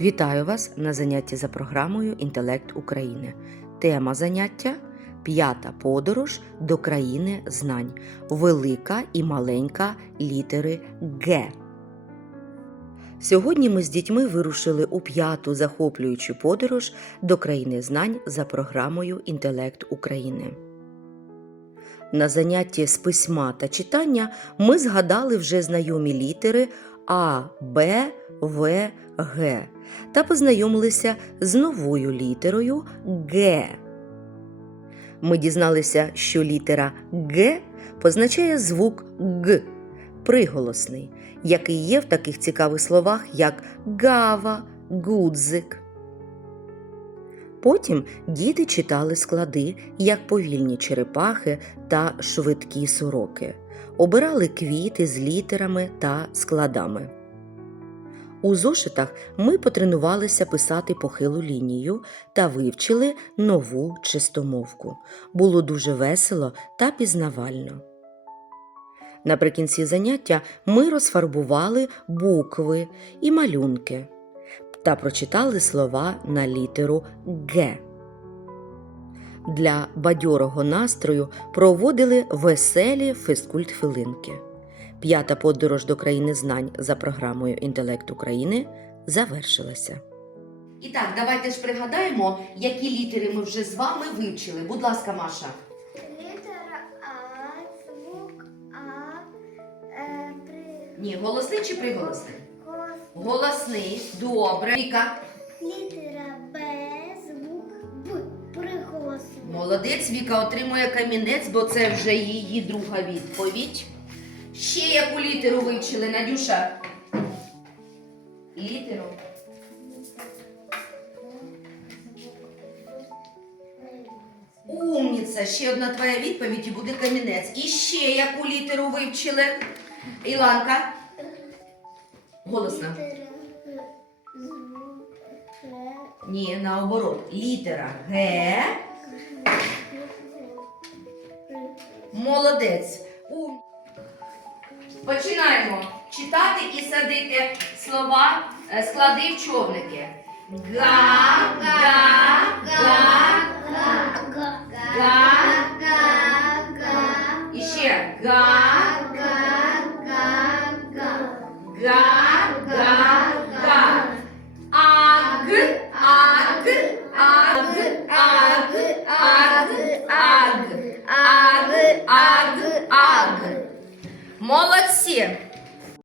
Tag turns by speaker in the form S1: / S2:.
S1: Вітаю вас на занятті за програмою Інтелект України. Тема заняття П'ята подорож до країни знань. Велика і маленька літери Г. Сьогодні ми з дітьми вирушили у п'яту захоплюючу подорож до країни знань за програмою Інтелект України. На занятті з письма та читання ми згадали вже знайомі літери А, Б, Г та познайомилися з новою літерою Г. Ми дізналися, що літера Г позначає звук Г, приголосний, який є в таких цікавих словах, як гава, гудзик. Потім діти читали склади, як повільні черепахи та швидкі сороки, обирали квіти з літерами та складами. У зошитах ми потренувалися писати похилу лінію та вивчили нову чистомовку. Було дуже весело та пізнавально. Наприкінці заняття ми розфарбували букви і малюнки та прочитали слова на літеру Г. Для бадьорого настрою проводили веселі фізкульт-хвилинки. П'ята подорож до країни знань за програмою Інтелект України завершилася. І так, давайте ж пригадаємо, які літери ми вже з вами вивчили. Будь ласка, Маша.
S2: Літера А, звук А, е, при...
S1: Ні, голосний чи приголосний?
S2: Голос.
S1: Голосний. Добре. Віка.
S2: Літера Б, звук Б, приголосний.
S1: Молодець Віка отримує камінець, бо це вже її друга відповідь. Ще яку літеру вивчили, Надюша? Літеру. Умніця, ще одна твоя відповідь і буде камінець. І ще яку літеру вивчили? Іланка. Голосно. Ні, наоборот. Літера Г. Молодець. Починаємо читати і садити слова, е, склади в човники. Га-га-га-га-га-га-га. І ще га-га-га-га-га. Аг, аг, аг, аг, аг, аг, аг, аг. Молодці!